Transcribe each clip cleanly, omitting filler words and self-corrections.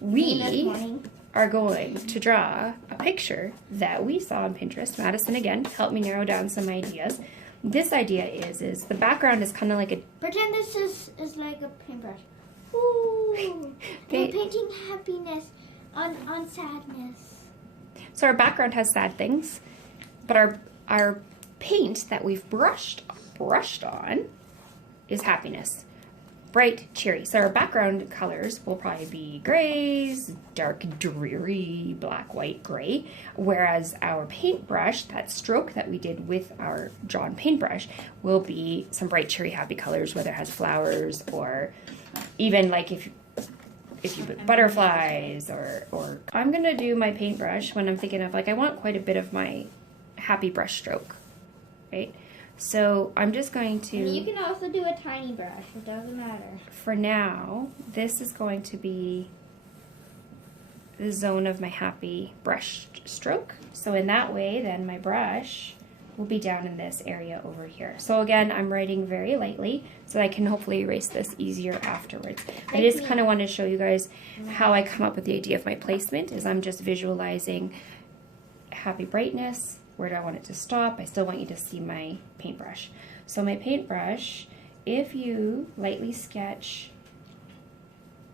we are going to draw a picture that we saw on Pinterest. Madison, again, helped me narrow down some ideas. This idea is the background is kind of like a... Pretend this is like a paintbrush. Ooh, we're painting happiness on sadness. So our background has sad things, but our paint that we've brushed on is happiness. Bright, cheery. So our background colors will probably be grays, dark, dreary, black, white, gray. Whereas our paintbrush, that stroke that we did with our drawn paintbrush, will be some bright, cheery, happy colors, whether it has flowers or even like if you put butterflies or I'm gonna do my paintbrush when I'm thinking of like I want quite a bit of my happy brush stroke, right? So I'm just going to... And you can also do a tiny brush. It doesn't matter. For now, this is going to be the zone of my happy brush stroke. So in that way, then my brush will be down in this area over here. So again, I'm writing very lightly so I can hopefully erase this easier afterwards. I just kind of want to show you guys how I come up with the idea of my placement is I'm just visualizing happy brightness. Where do I want it to stop? I still want you to see my paintbrush. So my paintbrush, if you lightly sketch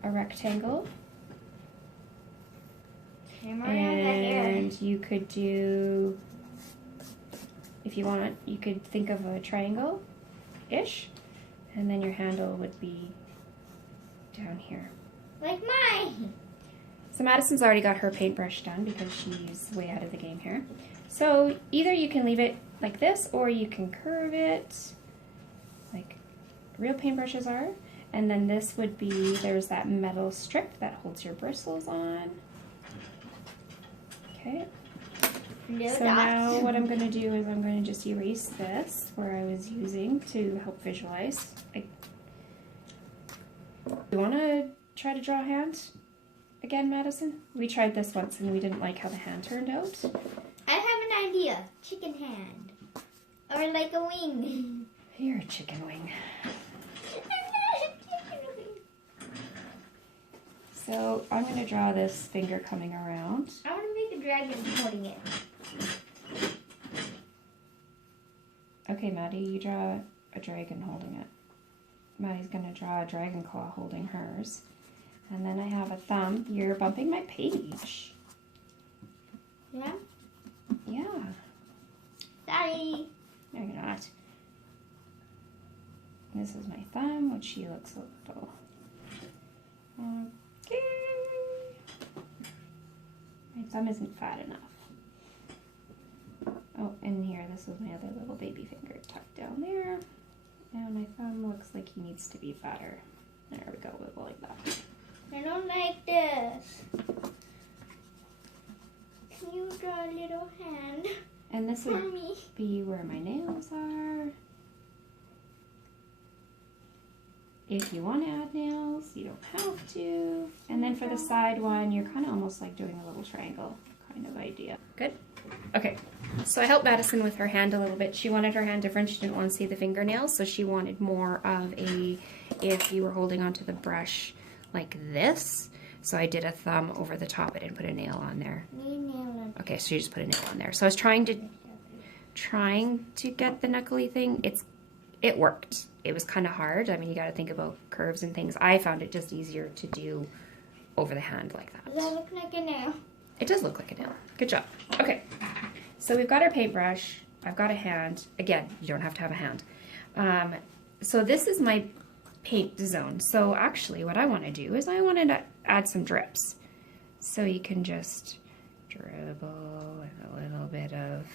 a rectangle, and you could do, if you want, you could think of a triangle-ish, and then your handle would be down here. Like mine! So Madison's already got her paintbrush done because she's way out of the game here. So either you can leave it like this or you can curve it like real paintbrushes are. And then this would be, there's that metal strip that holds your bristles on. Okay. So now what I'm going to do is I'm going to just erase this where I was using to help visualize. You want to try to draw a hand again, Madison? We tried this once and we didn't like how the hand turned out. I have an idea. Chicken hand. Or like a wing. You're a chicken wing. So I'm going to draw this finger coming around. I want to make a dragon holding it. Okay, Maddie, you draw a dragon holding it. Maddie's going to draw a dragon claw holding hers. And then I have a thumb. You're bumping my page. Yeah? Yeah. Sorry. No, you're not. This is my thumb, which she looks a little... Okay. My thumb isn't fat enough. Oh, and here, this is my other little baby finger tucked down there. And my thumb looks like he needs to be fatter. There we go, we'll go like that. I don't like this. Can you draw a little hand? And this for would me? Be where my nails are. If you want to add nails, you don't have to. And then for the side one, you're kind of almost like doing a little triangle kind of idea. Good? Okay, so I helped Madison with her hand a little bit. She wanted her hand different. She didn't want to see the fingernails, so she wanted more of a, if you were holding onto the brush like this. So I did a thumb over the top. I didn't put a nail on there. Okay, so you just put a nail on there. So I was trying to get the knuckly thing. It worked. It was kind of hard. I mean, you got to think about curves and things. I found it just easier to do over the hand like that. Does that look like a nail? It does look like a nail. Good job. Okay, so we've got our paintbrush. I've got a hand. Again, you don't have to have a hand. So this is my paint zone. So actually what I want to do is I want to add some drips. So you can just dribble and a little bit of,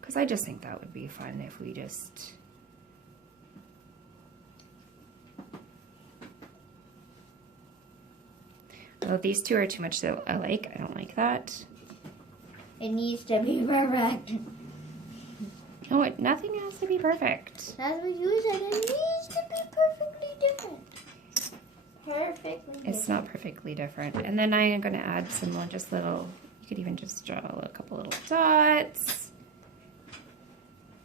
because I just think that would be fun if we just... Well, these two are too much alike. I don't like that. It needs to be perfect. No, nothing has to be perfect. That's what you said. It needs to be perfectly different. Perfectly different. It's not perfectly different. And then I'm going to add some more just little, you could even just draw a couple little dots.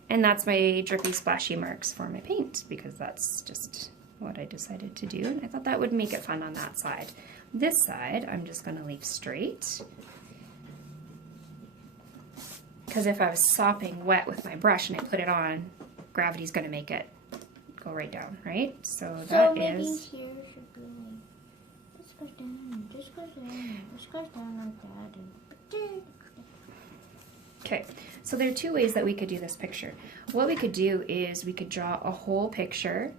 And that's my drippy splashy marks for my paint because that's just what I decided to do. And I thought that would make it fun on that side. This side, I'm just going to leave straight. Because if I was sopping wet with my brush and I put it on, gravity's going to make it go right down, right? So that maybe is... here should be like, this goes down, this goes down, this goes down like that. Okay, so there are two ways that we could do this picture. What we could do is we could draw a whole picture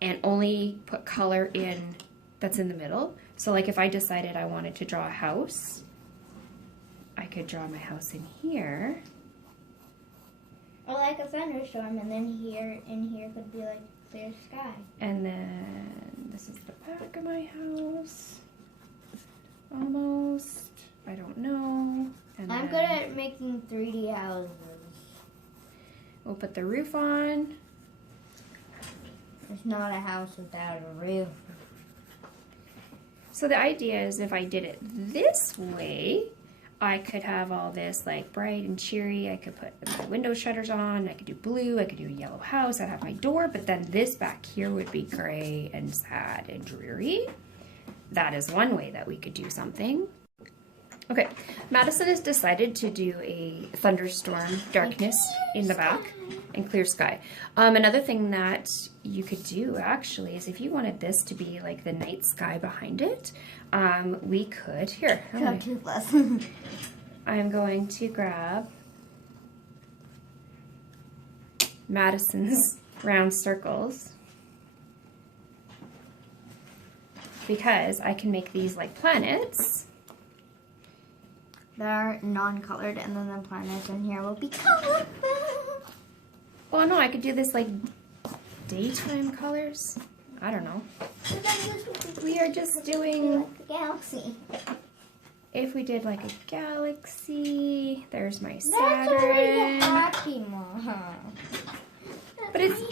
and only put color in that's in the middle. So like if I decided I wanted to draw a house, I could draw my house in here. Or like a thunderstorm, and then here and here could be like clear sky. And then this is the back of my house. Almost. I don't know. And I'm good at making 3D houses. We'll put the roof on. It's not a house without a roof. So the idea is if I did it this way, I could have all this like bright and cheery. I could put my window shutters on. I could do blue. I could do a yellow house. I'd have my door, but then this back here would be gray and sad and dreary. That is one way that we could do something. Okay, Madison has decided to do a thunderstorm darkness in the back and clear sky. Another thing that you could do actually is if you wanted this to be like the night sky behind it, we could, here. I'm going to grab Madison's round circles because I can make these like planets. They're non-colored, and then the planets in here will be colorful. Oh no, I could do this like daytime colors. I don't know. We are just doing like a galaxy. If we did like a galaxy, there's my That's already Saturn. happy, Mom. But it's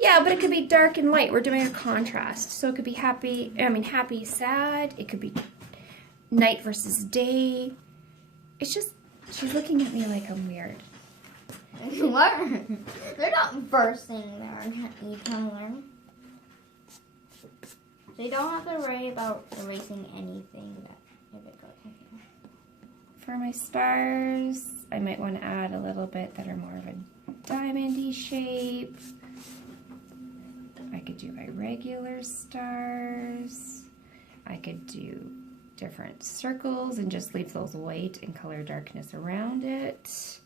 yeah, but it could be dark and light. We're doing a contrast, so it could be happy. I mean, happy, sad. It could be night versus day. It's just she's looking at me like I'm weird. What? They're not bursting there. You can learn. So you don't have to worry about erasing anything that if it goes in here. For my stars, I might want to add a little bit that are more of a diamond-y shape. I could do my regular stars. I could do different circles and just leave those white and color darkness around it.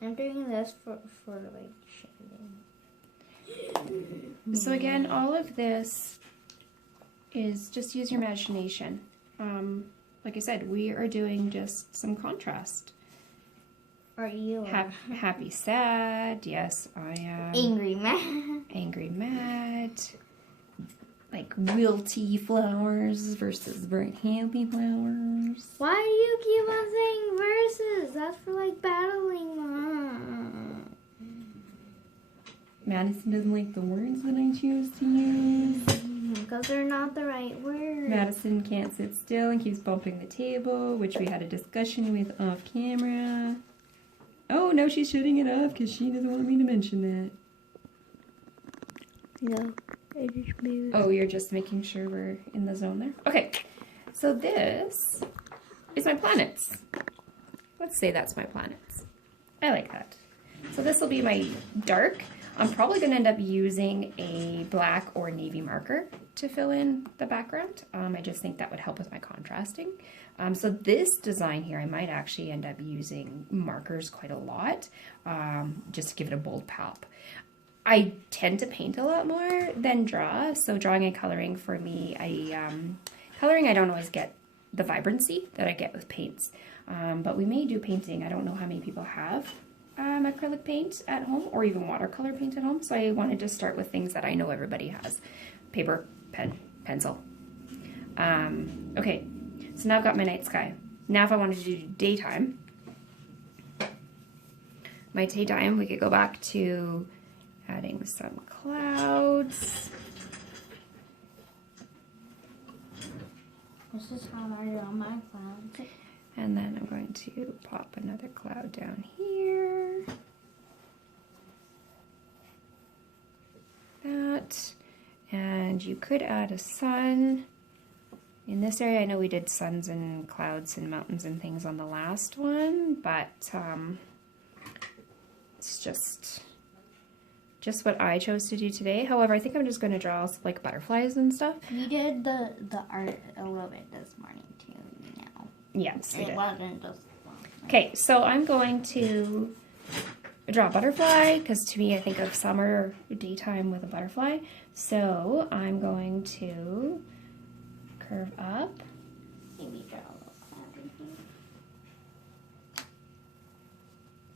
I'm doing this for like shading. So again, all of this is just use your imagination. Like I said, we are doing just some contrast. Or you are. Happy, sad. Yes, I am. Angry, mad. Angry, mad. Like wilty flowers versus bright, happy flowers. Why do you keep on saying verses? That's for like battling, Mom. Madison doesn't like the words that I choose to use. Because they're not the right words. Madison can't sit still and keeps bumping the table, which we had a discussion with off camera. Oh, no, she's shutting it off because she doesn't want me to mention that. No, I just made it. Oh, you're just making sure we're in the zone there? Okay, so this is my planets. Let's say that's my planets. I like that. So this will be my dark. I'm probably going to end up using a black or navy marker to fill in the background. I just think that would help with my contrasting. So this design here, I might actually end up using markers quite a lot, just to give it a bold pop. I tend to paint a lot more than draw, so drawing and coloring for me, coloring I don't always get the vibrancy that I get with paints, but we may do painting. I don't know how many people have acrylic paint at home or even watercolor paint at home, so I wanted to start with things that I know everybody has. Paper, pen, pencil. Okay, so now I've got my night sky. Now if I wanted to do daytime, my daytime, we could go back to adding some clouds. This is how I draw my clouds. And then I'm going to pop another cloud down here. That. And you could add a sun. In this area, I know we did suns and clouds and mountains and things on the last one, but it's just what I chose to do today. However, I think I'm just going to draw like butterflies and stuff. You did the art a little bit this morning too. Now. Yes, we did. It wasn't just. Okay, so I'm going to draw a butterfly because to me, I think of summer daytime with a butterfly. So I'm going to curve up. Maybe draw a little cloud in here.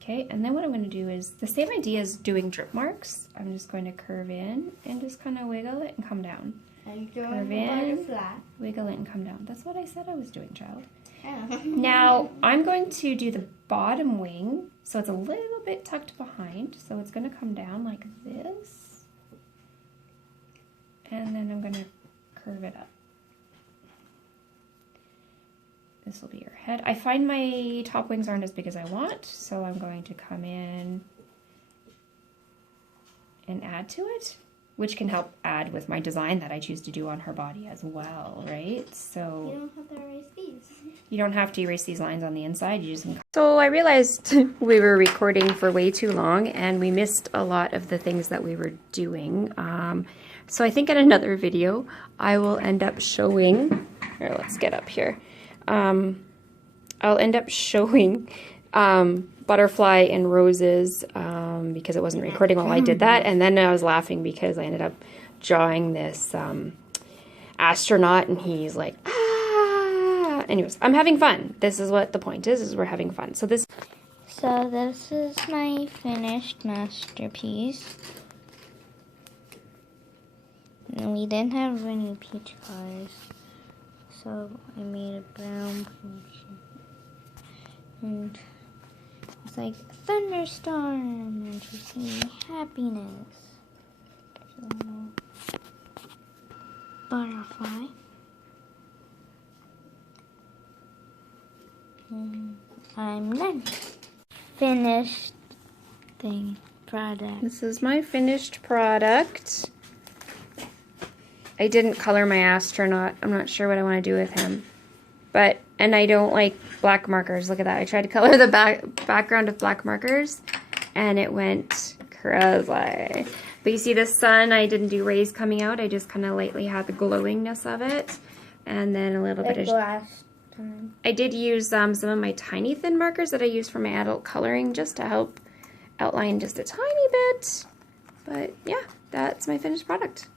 Okay, and then what I'm going to do is the same idea as doing drip marks. I'm just going to curve in and just kind of wiggle it and come down. And Curve a in, butterfly. wiggle it and come down. That's what I said I was doing, child. Oh. Now, I'm going to do the bottom wing, so it's a little bit tucked behind. So it's going to come down like this. And then I'm going to curve it up. This will be your head. I find my top wings aren't as big as I want, so I'm going to come in and add to it, which can help add with my design that I choose to do on her body as well, right? So You don't have to erase these. you don't have to erase these lines on the inside. You just. So I realized we were recording for way too long and we missed a lot of the things that we were doing. So I think in another video I will end up showing. Here, let's get up here. I'll end up showing butterfly and roses because it wasn't recording while I did that, and then I was laughing because I ended up drawing this astronaut and he's like, ah! Anyways, I'm having fun. This is what the point is we're having fun. So this is my finished masterpiece. And we didn't have any peach colors, so I made a brown peach. And it's like thunderstorm, and she's saying happiness. So, butterfly. And I'm done. Finished product. This is my finished product. I didn't color my astronaut. I'm not sure what I want to do with him. And I don't like black markers. Look at that. I tried to color the background of black markers and it went crazy. But you see the sun, I didn't do rays coming out. I just kind of lightly had the glowingness of it. And then a little bit of... last time. I did use some of my tiny thin markers that I use for my adult coloring just to help outline just a tiny bit. But yeah, that's my finished product.